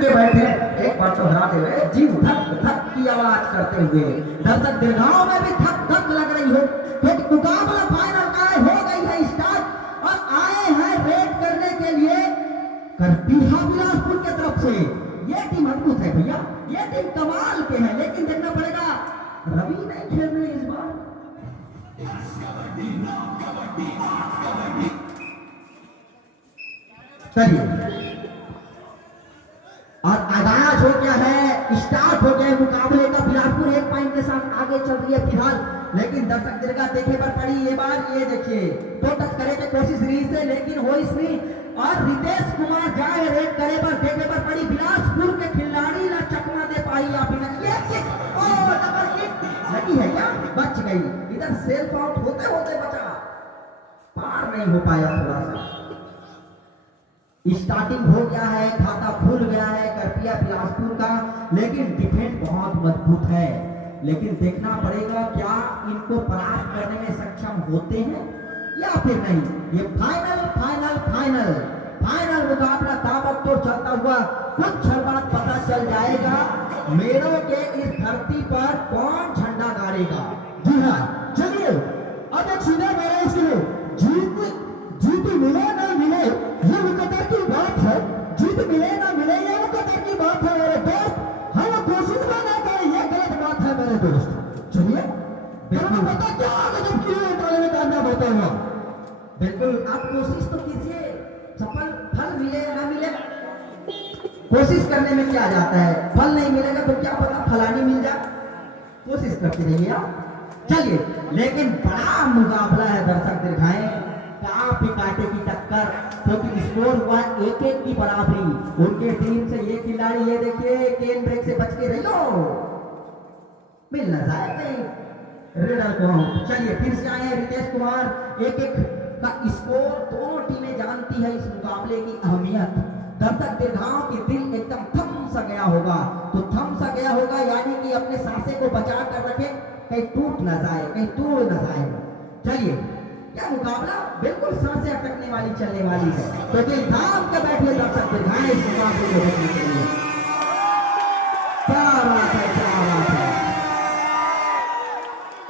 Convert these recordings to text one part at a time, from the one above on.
के बैठे एक बार तो हराते हुए जीव धक धक की आवाज करते हुए दर्शक दीर्घाओं में भी धक धक लग रही हो क्योंकि मुकाबला फाइनल का हो गई है स्टार्ट और आए हैं रेड करने के लिए करपीहा बिलासपुर की तरफ से। ये टीम अद्भुत है भैया, ये टीम कमाल के हैं, लेकिन देखना पड़ेगा रवि नहीं खेल रहे इस बार। चलिए और आगाज हो गया है, स्टार्ट हो गया है मुकाबले का। बिलासपुर एक पॉइंट के साथ आगे चल रही है फिलहाल, लेकिन दर्शक दीर्घा देखे पर पड़ी ये बार। ये देखिए तो टच करे की कोशिश रही से, लेकिन हो इसने और रितेश कुमार जाए रेड करे पर देखे पर पड़ी। बिलासपुर के खिलाड़ी ना चकमा दे पाई आप ये किक, ओ डबल किक लगी है क्या, बच गई। इधर सेल्फ आउट होते होते बचा, पार नहीं हो पाया थोड़ा सा। स्टार्टिंग हो गया है, खाता खुल गया है करपिया बिलासपुर का, लेकिन डिफेंस बहुत मजबूत है। लेकिन देखना पड़ेगा क्या इनको परास्त करने में सक्षम होते हैं या फिर नहीं। ये फाइनल फाइनल फाइनल फाइनल मुकाबला ताबड़तोड़ चलता हुआ कुछ क्षण बाद पता चल जाएगा मेरों के इस धरती पर कौन झंडा गाड़ेगा। जी हाँ, चलिए अब एक सीधा मेरा इसलिए जीत मिले ना मिले ये मुकद्दर की बात है, जीत मिले ना मिले ये मुकद्दर की बात है मेरे दोस्त। हम कोशिश में ना करें ये गलत बात है मेरे दोस्त। चलिए बिल्कुल पता क्या आगे जब क्यों टाले में कामयाब होता हुआ। बिल्कुल आप कोशिश तो कीजिए, सफल फल मिले या ना मिले कोशिश करने में क्या जाता है। फल नहीं मिलेगा तो क्या पता फलानी मिल जाए, कोशिश करते रहिए आप। चलिए लेकिन बड़ा मुकाबला है दर्शक दीर्घाएं, काफी कांटे की टक्कर, क्योंकि स्कोर हुआ 1-1 की बराबरी। उनके टीम से ये खिलाड़ी ये देखिए केन ब्रेक से बच के रही हो, मिल न जाए कहीं रेडर को। चलिए फिर से आए रितेश कुमार, 1-1 का स्कोर। दोनों टीमें जानती है इस मुकाबले की अहमियत। दर्शक दीर्घाओं की दिल एकदम थम सा गया होगा, तो थम सा गया होगा यानी कि अपने सांसे को बचा कर रखे, कहीं टूट न जाए, कहीं तोड़ न जाए। चलिए क्या मुकाबला बिल्कुल सांसें अटकने वाली चलने वाली है, तो दिल थाम के बैठिए दर्शक दीर्घाएं इस मुकाबले को देखने के लिए। क्या बात है, क्या बात है।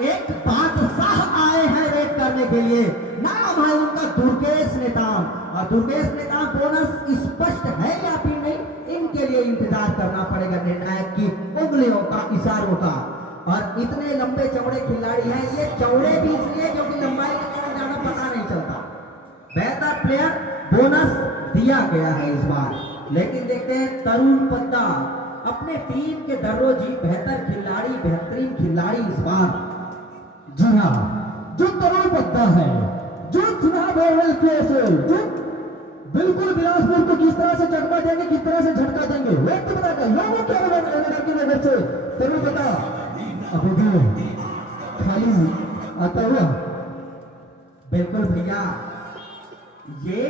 एक बादशाह आए हैं रेड करने के लिए, नाम है उनका दुर्गेश नेताम। और दुर्गेश नेताम बोनस स्पष्ट है या फिर नहीं, इनके लिए इंतजार करना पड़ेगा निर्णायक की उंगलियों का, इशारों का। और इतने लंबे चौड़े खिलाड़ी हैं, ये चौड़े भी इसलिए क्योंकि लंबाई के कारण ज्यादा पता नहीं चलता। बेहतर प्लेयर बोनस दिया गया है इस बार, लेकिन देखते हैं तरुण पद्दा अपने टीम के दर्रोजी बेहतर खिलाड़ी, बेहतरीन खिलाड़ी इस बार। जी हाँ, जो तरुण पद्दा है, जो चुनाव जो बिल्कुल बिलासपुर को किस तरह से चकमा देंगे, किस तरह से झटका देंगे, व्यक्त बताकर लोगों के नजर से तरुण पद्दा अब खाली आता हुआ। बिल्कुल भैया, ये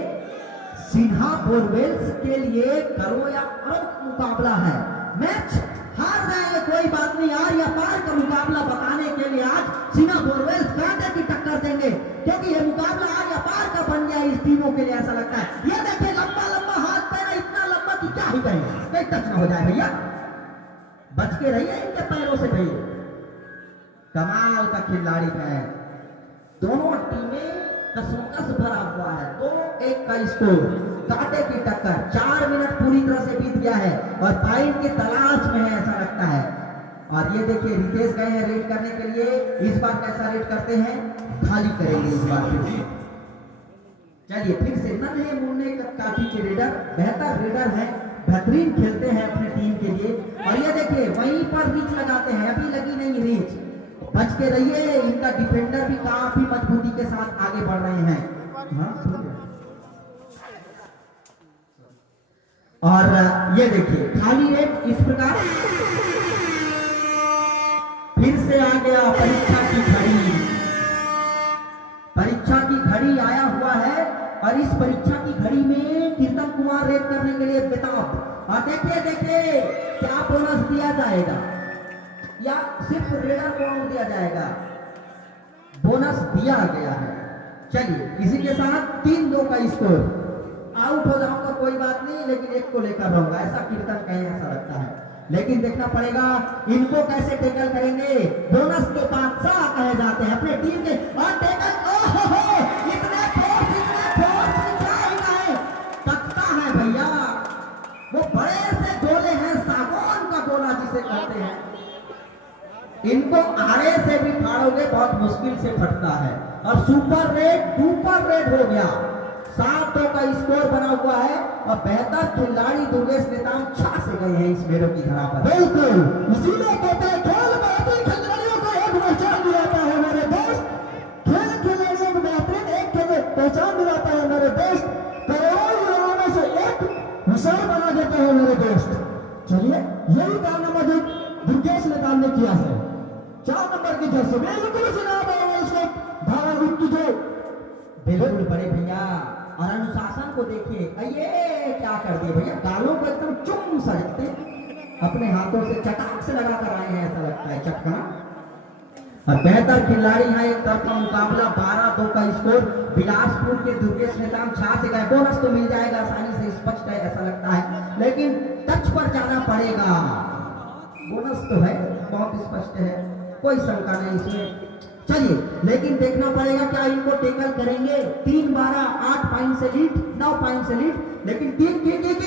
सिन्हा बोरवेल्स के लिए करो या अरब मुकाबला है। मैच हार जाएंगे कोई बात नहीं, यार या पार का मुकाबला बताने के लिए आज सिन्हा बोरवेल्स कांटे की टक्कर देंगे, क्योंकि ये मुकाबला आज या पार का बन गया इस टीमों के लिए, ऐसा लगता है। ये देखिए लंबा लंबा हाथ पैर, इतना लंबा कि क्या ही कहें, कहीं टच ना हो जाए भैया, बच के रहिए इनके पैरों से भैया। कमाल का खिलाड़ी है, दोनों टीमें कसमकस भरा हुआ है। 2-1 का स्कोर, कांटे की टक्कर, 4 मिनट पूरी तरह से बीत गया है और पॉइंट की तलाश में है ऐसा लगता है। और ये देखिए रितेश गए हैं रेड करने के लिए, इस बार कैसा रेड करते हैं, खाली करेंगे इस बार फिर से। चलिए फिर से नन है मुन्ने काफी के रेडर, बेहतर रेडर है, बेहतरीन खेलते हैं अपने टीम के लिए। और ये देखिए वहीं पर रीच लगाते हैं, अभी लगी नहीं रीच, बच के रहिए। इनका डिफेंडर भी काफी मजबूती के साथ आगे बढ़ रहे हैं। और ये देखिए खाली रेट इस प्रकार फिर से आ गया परीक्षा की घड़ी। परीक्षा की घड़ी आया हुआ है और इस परीक्षा की घड़ी में कीर्तन कुमार रेड करने के लिए बेताब। और देखिए देखिए क्या बोनस दिया जाएगा या सिर्फ रेडर को आउट दिया जाएगा, बोनस दिया गया है। चलिए इसी के साथ 3-2 का स्कोर, आउट हो जाऊंगा कोई बात नहीं, लेकिन एक को लेकर रहूंगा, ऐसा कीर्तन लेकिन देखना पड़ेगा इनको कैसे टैकल करेंगे। बोनस के बादशाह कहे जाते हैं अपने टीम के। और टैकल इतने फोर्स क्या है, पकता है भैया, वो बड़े से गोले हैं, सागौन का गोला जिसे कहते हैं। इनको आड़े से भी फाड़ोगे बहुत मुश्किल से फटता है। और सुपर रेड हो गया, 7-2 का स्कोर बना हुआ है। और बेहतर खिलाड़ी दुर्गेश नेताम छा से गए हैं इस मेलों की धरा पर। बिल्कुल, इसीलिए कहते हैं खेल बेहतरीन खिलाड़ियों को एक पहचान दिलाता है मेरे दोस्त। खेल खिलाड़ियों को बेहतरीन एक पहचान दिलाता है मेरे दोस्त। करोड़ों युवाओं में से एक मिसाल बना देता है मेरे दोस्त। चलिए, यही कारनामा जो दुर्गेश नेताम ने किया है। 4 नंबर की जर्सी बिल्कुल सुनाब है इसको धारा उनकी जो बिल्कुल बड़े भैया। और अनुशासन को देखिए, ये क्या कर दिए भैया, गालों को एकदम चुम सजते अपने हाथों से चटाक से लगा कर आए हैं, ऐसा लगता है चटकना। और बेहतर खिलाड़ी यहाँ एक तरफा मुकाबला, 12-2 का स्कोर। बिलासपुर के दुर्गेश नेताम छा से गए। बोनस तो मिल जाएगा आसानी से, स्पष्ट है ऐसा लगता है, लेकिन टच पर जाना पड़ेगा। बोनस तो है, बहुत स्पष्ट है, कोई शंका नहीं इसमें। चलिए, लेकिन देखना पड़ेगा क्या इनको टैकल करेंगे। 3-12, 8 पॉइंट से लीड, 9 पॉइंट से लीड, लेकिन 3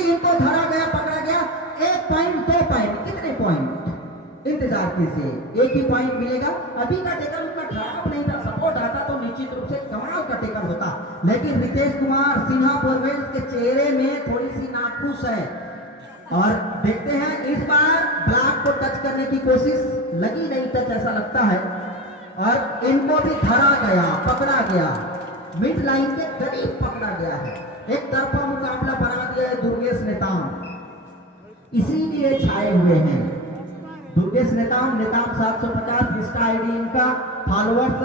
इनको धरा गया, पकड़ा गया। 1 पॉइंट, 2 पॉइंट, कितने पॉइंट इंतजार कीजिए, एक ही पॉइंट मिलेगा। अभी का टैकल उनका खराब नहीं था, सपोर्ट आता तो निश्चित रूप से कमाल का टैकल होता। लेकिन रितेश कुमार सिन्हा बोरवेल के चेहरे में थोड़ी सी नाखुश है। और देखते हैं इस बार ब्लॉक को टच करने की कोशिश, लगी नहीं टच ऐसा लगता है। और इनको भी धरा गया, पकड़ा गया, मिड लाइन के करीब पकड़ा गया है। एक तरफा मुकाबला बना दिया है दुर्गेश नेताम, इसीलिए छाए हुए हैं दुर्गेश नेताम। 750 इंस्टा आईडी इनका, फॉलोअर्स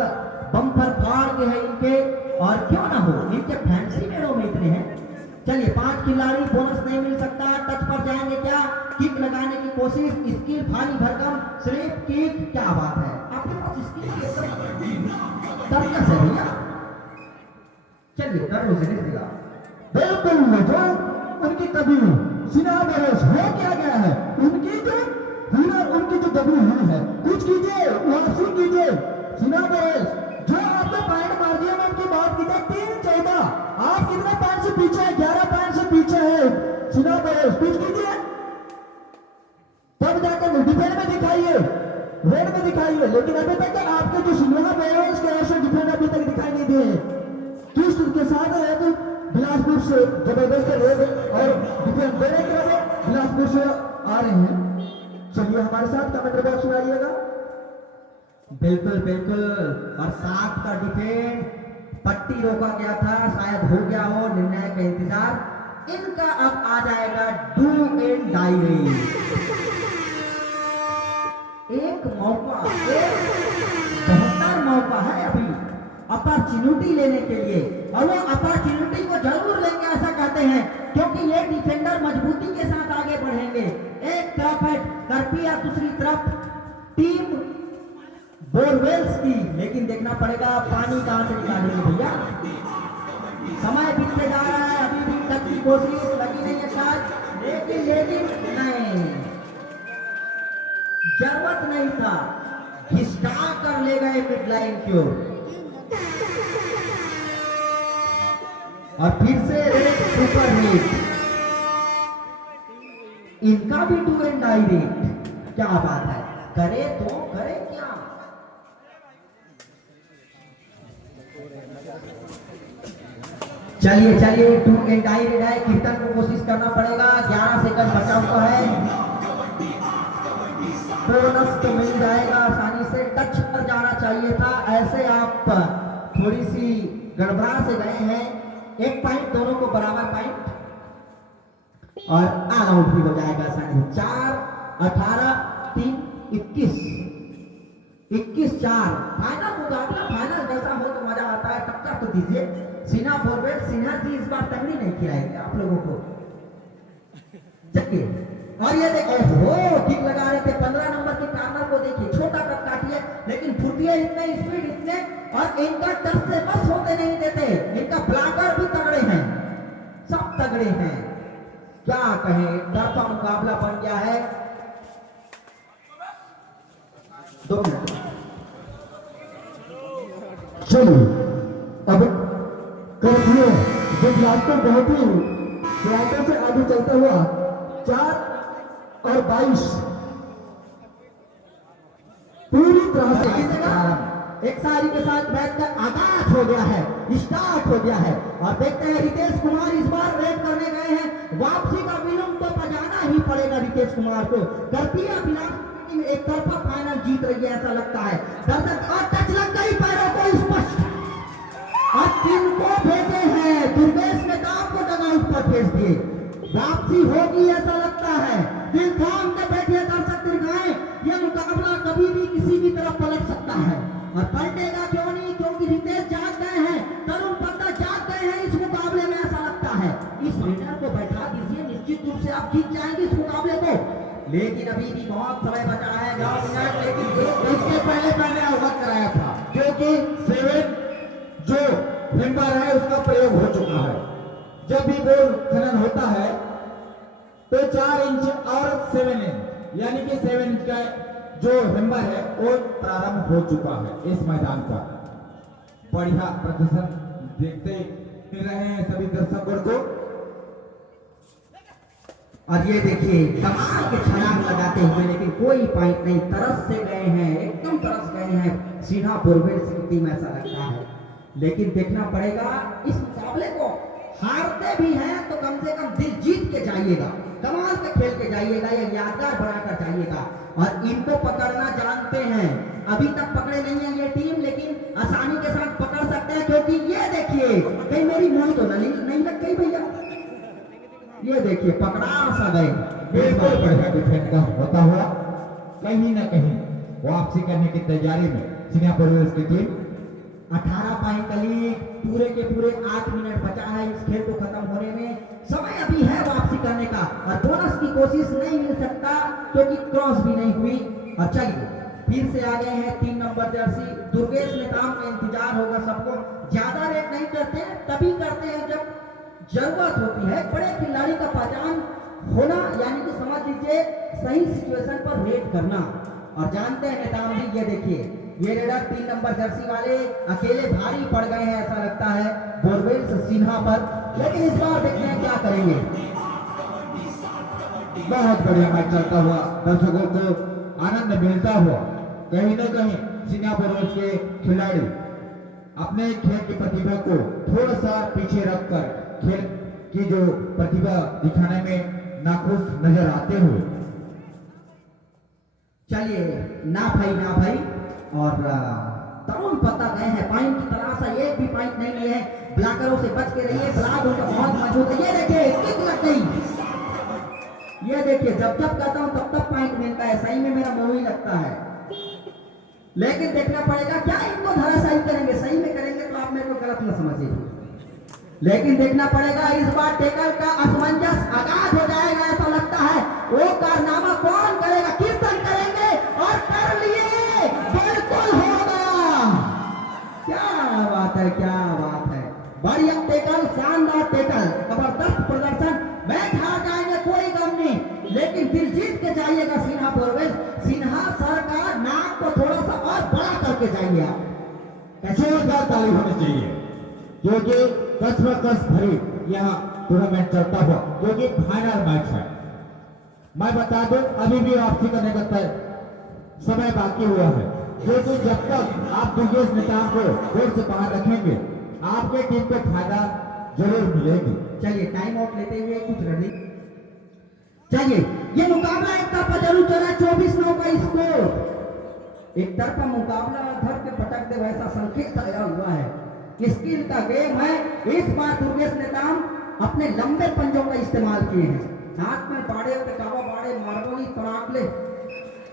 बम्पर फाड़ के है इनके। और क्यों ना हो, इनके फैंसी मेलों में इतने हैं। चलिए, 5 खिलाड़ी, बोनस नहीं मिल सकता। टच पर जाएंगे क्या, किक लगाने की कोशिश, स्किल भारी भरकम, स्लिप किक, क्या बात है आपके पास स्किल है भैया। चलिए, कर लो जिनिस दिया। बिल्कुल, जो उनकी कभी सिन्हा बोरवेल्स हो क्या गया है, उनकी जो हुनर, उनकी जो दबी हुई है, कुछ कीजिए, वापसी कीजिए। सिन्हा बोरवेल्स जो आपने पॉइंट मार दिया, मैं उनकी बात कीजिए। 3-14, आप कितने पॉइंट से पीछे है? 11 पॉइंट से पीछे है सिन्हा बोरवेल्स। कुछ कीजिए, तब जाकर डिफेंड में दिखाइए, रेड में दिखाइए। लेकिन अभी तक आपके जो सिन्हा बोरवेल्स के ऐसे डिफेंड अभी तक दिखाई नहीं दिए। किस के साथ है तो बिलासपुर से जबरदस्त रेड और डिफेंड देने के लिए बिलासपुर से आ रहे हैं। चलिए, हमारे साथ कमेंट बॉक्स में आइएगा। बिल्कुल बिल्कुल। और 7 का डिफेंड, पट्टी रोका गया था, शायद हो गया हो, निर्णय का इंतजार। इनका अब आ जाएगा डू एंड डाई। एक मौका, एक बेहतर मौका है अभी अपॉर्चुनिटी लेने के लिए। और वो अपॉर्चुनिटी को जरूर लेंगे ऐसा कहते हैं, क्योंकि ये डिफेंडर मजबूती के साथ आगे बढ़ेंगे। एक तरफ है करपिया, दूसरी तरफ टीम बोरवेल्स की। लेकिन देखना पड़ेगा पानी कहां से निकालेंगे भैया। समय बीतते जा रहा है, अभी भी तक की कोशिश लगी नहीं है शायद, लेकिन नहीं, जरूरत नहीं था, खिसका कर ले गए मिड लाइन की ओर। और फिर से रेड सुपर हिट, इनका भी 2 एंड डाई रेट। क्या बात है, करे तो करे क्या। चलिए चलिए, 2 एंड डाई रेट है। कीर्तन को कोशिश करना पड़ेगा, 11 सेकंड बचा हुआ है। बोनस तो मिल जाएगा आसानी से, टच पर जाना चाहिए था। ऐसे आप थोड़ी सी गड़बड़ा से गए हैं। 1 पॉइंट, दोनों को बराबर पॉइंट, और ऑल आउट भी हो जाएगा आसानी से। 4, 18, 3, 21, 21-4 फाइनल मुकाबला। फाइनल जैसा हो तो मजा आता है, टक्कर तो दीजिए। सिन्हा बोरवेल, सिन्हा जी इस बार तगड़ी नहीं खिलाएंगे आप लोगों को। चलिए, और ये देखो, किक लगा रहे थे 15 नंबर के कार्नर को, देखिए छोटा कट काटी है, लेकिन फुटिए इतने, स्पीड इतने, और इनका टच से बस होते नहीं देते। इनका ब्लॉकर भी तगड़े हैं, सब तगड़े हैं, क्या कहें। तरफा मुकाबला बन गया है। 2 मिनट। चलो अब करथिए जो लास्टर बहुत ही फ्लाइटों से आगे चलता हुआ 4 और 22 पूरी तरह से एक सारी के साथ बैठकर आगाज हो गया है, स्टार्ट हो गया है। और देखते हैं रितेश कुमार इस बार रेड करने गए हैं। वापसी का विलंब तो बजाना ही पड़ेगा रितेश कुमार को। करतिया बिलासपुर में एक तरफा फाइनल जीत रही है ऐसा लगता है। दर्शक और टच लग गई पैरों को स्पष्ट। और 3 को भेजे हैं, दुर्गेश ने काम को डगआउट पर भेज दिए। वापसी होगी ऐसा लगता है। दिल थाम के बैठे दर्शक दीर्घाएं, यह मुकाबला कभी भी किसी भी तरफ पलट सकता है। और पलटेगा क्यों नहीं, क्योंकि रितेश जाग गए हैं, तरुण पत्ता जाग गए हैं इस मुकाबले में ऐसा लगता है। इस रेडर को बैठा दीजिए, निश्चित रूप से आप जीत जाएंगे इस मुकाबले को। लेकिन अभी भी बहुत समय बचा है, 9 मिनट। लेकिन इसके पहले मैंने अवगत कराया था क्योंकि 7 जो हिम्बर है उसका प्रयोग हो चुका है। जब भी बोल खनन होता है तो 4 इंच और 7 इंच यानी कि 7 इंच का जो हिम्बर है वो प्रारंभ हो चुका है। इस मैदान का बढ़िया प्रदर्शन देखते रहे हैं सभी दर्शकों को। और ये देखिए कमाल के छलांग लगाते हुए, लेकिन कोई पॉइंट नहीं, तरस से गए हैं, एकदम तरस गए हैं सीधा बोरवेल्स की टीम ऐसा लगता है। लेकिन देखना पड़ेगा इस मुकाबले को। हारते भी हैं तो कम से कम दिल जीत के जाइएगा, कमाल के खेल के जाइएगा, ये यादगार बनाकर जाइएगा। और इनको पकड़ना जानते हैं, अभी तक पकड़े नहीं है ये टीम, लेकिन आसानी के साथ पकड़ सकते हैं। क्योंकि ये देखिए कहीं मेरी मोही तो नहीं लग गई भैया, ये देखिए पकड़ा सा गए। बिल्कुल बढ़िया डिफेंस का होता हुआ कहीं ना कहीं वापसी करने की तैयारी में सिंगापुर की टीम। 18 पॉइंट का लीड, पूरे के पूरे 8 मिनट बचा है इस खेल को खत्म होने में। समय अभी है वापसी करने का, और बोनस की कोशिश नहीं मिल सकता क्योंकि क्रॉस भी नहीं हुई। और चलिए फिर से आ गए हैं 3 नंबर जर्सी दुर्गेश नेताम का इंतजार होगा सबको। ज्यादा रेट नहीं करते हैं, तभी करते हैं जब जरूरत होती है। बड़े खिलाड़ी का पहचान होना यानी कि समझ लीजिए सही सिचुएशन पर रेट करना। और जानते हैं नेताम जी, ये देखिए ये रेडर 3 नंबर जर्सी वाले अकेले भारी पड़ गए हैं ऐसा लगता है बोरवेल्स सिन्हा पर। लेकिन इस बार देखते हैं क्या करेंगे। बहुत बढ़िया मैच चलता हुआ, दर्शकों को आनंद मिलता हुआ। कहीं ना कहीं सिंगापुर के खिलाड़ी अपने खेल की प्रतिभा को थोड़ा सा पीछे रखकर खेल की जो प्रतिभा दिखाने में नाखुश नजर आते हुए। चलिए ना भाई और तरुण पता गए हैं पॉइंट की तलाश है, एक भी पॉइंट नहीं लिए है। ब्लॉकरों से बच के रहिए, ब्लॉक उनका बहुत मजबूत है। ये देखिए किक लग गई, ये देखिए जब करता हूं तब पॉइंट मिलता है, सही में मेरा मोह ही लगता है। लेकिन देखना पड़ेगा क्या इनको धराशायी करेंगे, सही में करेंगे तो आप मेरे को गलत न समझिए। लेकिन देखना पड़ेगा इस बार टेकल का असमंजस आगाज हो जाएगा ऐसा लगता है। वो कारनामा कौन करेगा, कीर्तन करेंगे और कर लिए, बिल्कुल होगा। क्या बात है, क्या बात है, बढ़िया टेकल, शानदार टेकल, जबरदस्त प्रदर्शन। मैच हार जाएंगे कोई गम नहीं, लेकिन दिल जीत के जाइएगा सिन्हा बोरवेल्स। सिन्हा सर का नाक को थोड़ा सा और बड़ा करके जाइए आप। जोरदार ताली होनी चाहिए क्योंकि कस भरी यहाँ टूर्नामेंट चलता हुआ, क्योंकि फाइनल मैच है। मैं बता दूं अभी भी वापसी करने का समय बाकी हुआ है, क्योंकि जब तक आप दुर्गेश नेताओं को कोर्ट से बाहर रखेंगे आपके टीम को फायदा जरूर मिलेगी। चलिए टाइम आउट लेते हुए कुछ रनिंग। चलिए ये मुकाबला एक तरफा जरूर चला, 24-9 का स्कोर। एक तरफा मुकाबला धर के पटक दे वैसा संकेत आया हुआ है। स्किल का गेम है। इस बार दुर्गेश नेताम अपने लंबे पंजों का इस्तेमाल किए हैं, हाथ में बाड़े काबा बाड़े मार्बली परागले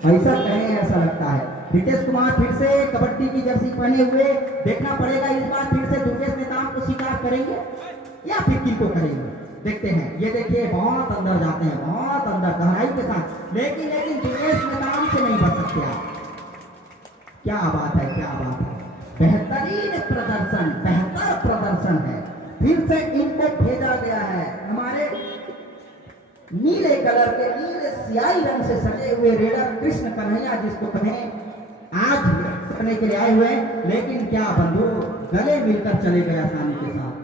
ऐसा कहे ऐसा लगता है। रितेश कुमार फिर से कबड्डी की जर्सी पहने हुए, देखना पड़ेगा इस बार फिर से दुर्गेश नेताम को शिकार करेंगे या फिर किनको करेंगे, देखते हैं। ये देखिए बहुत अंदर जाते हैं, बहुत अंदर गहराई के साथ, लेकिन दुर्गेश नेताम से नहीं बच सकते आप। क्या बात है, क्या बात है, बेहतरीन प्रदर्शन, बेहतर प्रदर्शन है। फिर से इनको भेजा गया है हमारे नीले कलर के, नीले स्याही रंग से सजे हुए रेडर कृष्ण कन्हैया जिसको कहें, आज करने के लिए आए हुए हैं, लेकिन क्या बंधु गले मिलकर चले गए आसानी के साथ।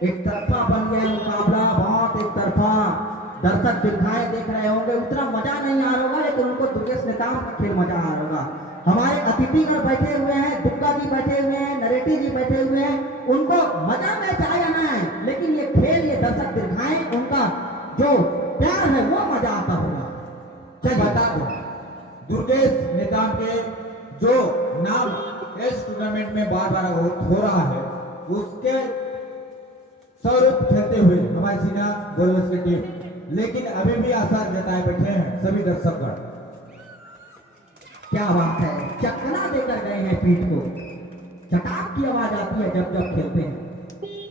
एक तरफा बन गया मुकाबला, बहुत एक तरफा। दर्शक दिखाए देख रहे होंगे, उतना मजा नहीं आ रहा होगा, लेकिन उनको दुर्गेश नेताम का खेल मजा आ रहा होगा। हमारे अतिथिगण बैठे हुए हैं, दुग्गा जी बैठे हुए हैं, नरेटी जी बैठे हुए हैं, उनको मजा में आया ना है, लेकिन ये खेल, ये दर्शक दिखाए, उनका जो प्यार है वो मजा आता होगा। चलिए बता दो, दुर्गेश नेताम के जो नाम इस टूर्नामेंट में बार बार हो रहा है, उसके स्वरूप खेलते हुए हमारी सीना बोरवेल्स की टीम, लेकिन अभी भी आसार जताए बैठे हैं सभी दर्शकगण। क्या बात है, चकना देकर गए हैं पीठ को, चटाक की आवाज आती है जब जब खेलते हैं।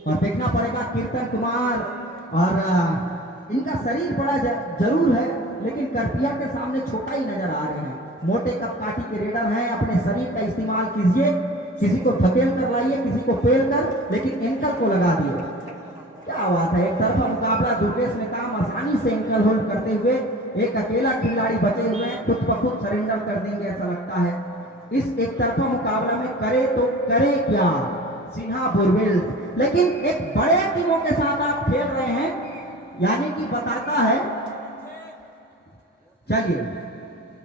और देखना पड़ेगा कीर्तन कुमार, और इनका शरीर बड़ा जरूर है, लेकिन करपिया के सामने छोटा ही नजर आ रहे हैं। मोटे कपकाठी के रेडर हैं, अपने शरीर का इस्तेमाल कीजिए, किसी को धकेल कर लाइए, किसी को पेल कर, लेकिन एंकल को लगा दिए। क्या बात है, एक तरफा मुकाबला, दुर्गेश नेताम आसानी से एंकल होल्ड करते हुए, एक अकेला खिलाड़ी बचे हुए हैं, खुद ब खुद सरेंडर कर देंगे ऐसा लगता है। इस एक तरफा मुकाबला में करे तो करे क्या सिन्हा बोरवेल्स, लेकिन एक बड़े टीमों के साथ आप खेल रहे हैं, यानी कि बताता है। चलिए,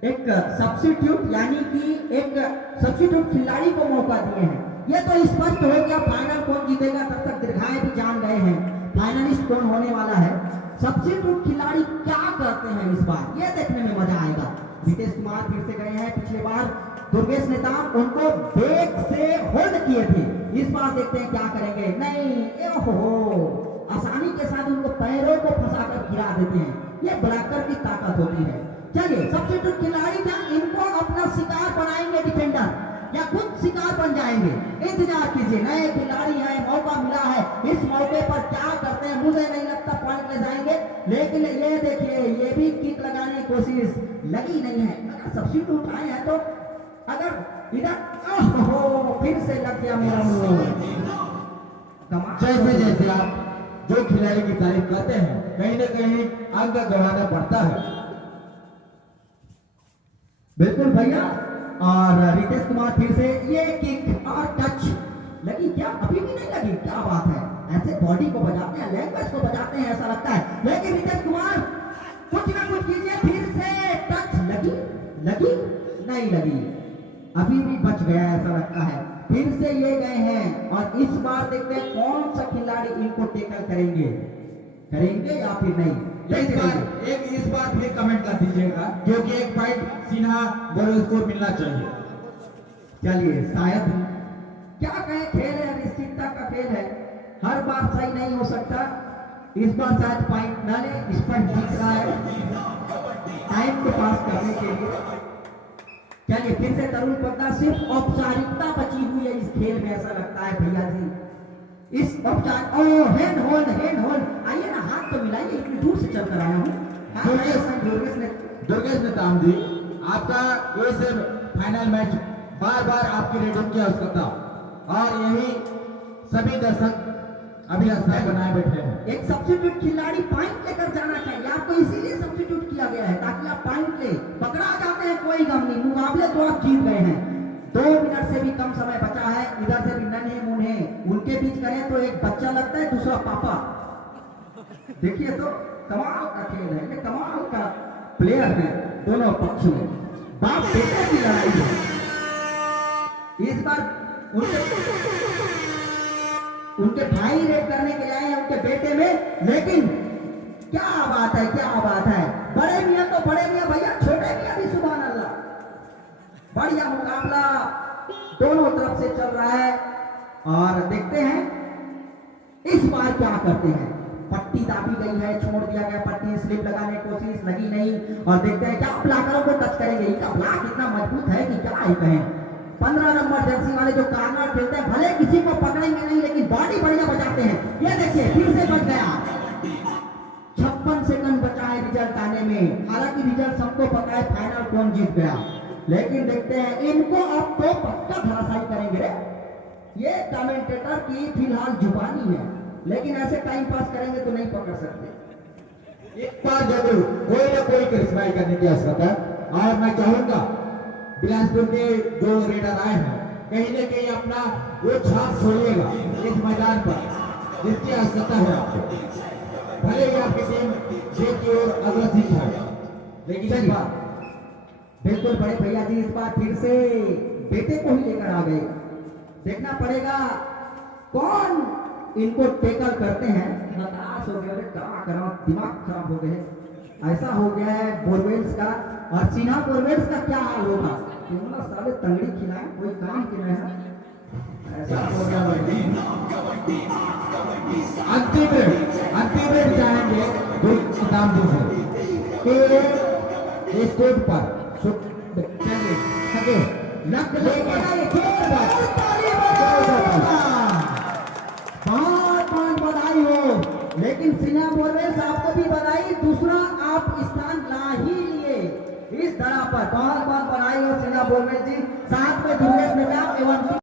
एक सब्स्टिट्यूट, यानी कि एक सब्स्टिट्यूट खिलाड़ी को मौका दिए हैं। ये तो स्पष्ट हो गया फाइनल कौन जीतेगा, तब तक दीर्घाएं भी जान गए हैं फाइनलिस्ट कौन होने वाला है। सब्स्टिट्यूट खिलाड़ी क्या करते हैं इस बार, ये देखने में मजा आएगा। रितेश कुमार फिर से गए हैं, पिछले बार दुर्गेश नेताम उनको बैक से होल्ड किए थे, इस बार देखते हैं क्या करेंगे। नहीं, ओहो, आसानी के साथ उनको पैरों को फंसाकर गिरा देते हैं, ये ब्लैकर की ताकत होती है। चलिए, सब्स्टिट्यूट खिलाड़ी क्या इनको अपना शिकार बनाएंगे डिफेंडर, या खुद शिकार बन जाएंगे? इंतजार कीजिए, नए खिलाड़ी हैं, मौका मिला है, इस मौके पर क्या करते हैं मुझे नहीं लगता पॉइंट ले जाएंगे, लेकिन ये देखिए, ये भी किक लगाने की कोशिश लगी नहीं है। अगर सब्स्टिट्यूट आए हैं तो अगर इधर, ओहो, फिर से लग गया मेरा मुंह। जैसे जैसे आप जो खिलाड़ी की तारीफ करते हैं, कहीं ना कहीं अंक गंवाना पड़ता है। बिल्कुल भैया, और रितेश कुमार फिर से ये किक और टच लगी क्या, अभी भी नहीं लगी, क्या बात है। ऐसे बॉडी को बजाते हैं, लैंग्वेज को बजाते हैं ऐसा लगता है, लेकिन रितेश कुमार कुछ ना कुछ कीजिए, फिर से टच लगी नहीं लगी, अभी भी बच गया ऐसा लगता है। फिर से ये गए हैं, और इस बार देखते हैं कौन सा खिलाड़ी इनको टेकल करेंगे या फिर नहीं। इस बार फिर कमेंट कर दीजिएगा, क्योंकि एक पॉइंट सिन्हा बोरवेल्स को मिलना चाहिए। चलिए, शायद क्या कहें, खेल है, निश्चितता का खेल है, हर बार सही नहीं हो सकता। इस बार शायद पॉइंट न ले, इस पर जीत रहा है टाइम को पास करने के लिए। चलिए, फिर से तरुण पद्दा, सिर्फ औपचारिकता बची हुई है इस खेल में ऐसा लगता है भैया जी। इस हैंड होल्ड, आइए ना, हाथ तो मिलाइए, इतनी दूर से चलकर आया हूँ। दुर्गेश नेताम जी, आपका ये सिर्फ फाइनल मैच, बार बार आपकी रेटिंग की आवश्यकता, और यही सभी दर्शक अभी आस्थाएं बनाए बैठे हैं। एक सब्स्टिट्यूट खिलाड़ी पॉइंट लेकर जाना चाहिए, आपको इसीलिए सब्स्टिट्यूट किया गया है, ताकि आप पॉइंट ले। पकड़ा जाते हैं कोई गम नहीं, मुकाबले तो आप जीत गए हैं। 2 मिनट से भी कम समय बचा है, इधर से भी नन्हे मुन्हे उनके बीच करें तो एक बच्चा लगता है, दूसरा पापा। देखिए तो कमाल का खेल है, ये कमाल का प्लेयर है, दोनों पक्ष में बाप बेटे की लड़ाई है। इस बार उनके भाई रेड करने के लिए आए हैं उनके बेटे में, लेकिन क्या बात है, क्या बात है। बड़े मियां तो बड़े मियां भैया, छोटे मियां भी सुभान अल्लाह। बढ़िया मुकाबला दोनों तरफ से चल रहा है, और देखते हैं इस बार क्या करते हैं। पट्टी दाबी गई है, छोड़ दिया गया पट्टी, स्लिप लगाने की कोशिश लगी नहीं, और देखते हैं क्या ब्लॉकरों को टच करेंगे। इनका ब्लॉक इतना मजबूत है कि क्या ही कहें। 15 नंबर जर्सी वाले जो कार्नर खेलते हैं, भले किसी को पकड़ेंगे नहीं, लेकिन बॉडी बढ़िया बचाते हैं। ये देखिए, फिर से बच गया। 56 सेकंड बचा है रिजल्ट आने में, हालांकि रिजल्ट सबको पता है फाइनल कौन जीत गया, लेकिन देखते हैं इनको अब तो पक्का धराशायी करेंगे। ये कमेंटेटर की फिलहाल जुबानी है, लेकिन ऐसे टाइम पास करेंगे तो नहीं पकड़ सकते। एक बार जरूर कोई ना कोई करिश्माई करने की आवश्यकता है, और मैं चाहूंगा बिलासपुर के जो रेडर आए हैं कहीं न कहीं अपना वो छाप छोड़िएगा इस मैदान पर, जिसकी आवश्यकता है आपको। भले ही आपकी टीम जीत की ओर अग्रसित है, लेकिन इस बार बिल्कुल बड़े भैया जी इस बार फिर से बेटे को ही लेकर आ गए। देखना पड़ेगा कौन इनको टेकल करते हैं। हताश हो गए, क्या करो, दिमाग खराब हो गए। ऐसा हो गया है बोरवेल्स का, और सिन्हा बोरवेल्स का क्या हाल होगा। क्यों साले तंगड़ी खिलाए, कोई काम की नहीं है। ऐसा हो गया भाई। अंतिम रेड चाहेंगे दो किताब से कि स्कोर पर बहुत बधाई हो। लेकिन सिन्हा बोरवेल्स आपको भी बधाई, दूसरा आप स्थान ला ही लिए इस धरा पर। बहुत बहुत बधाई हो सिन्हा बोरवेल्स जी, साथ में दुर्गेश नेता एवं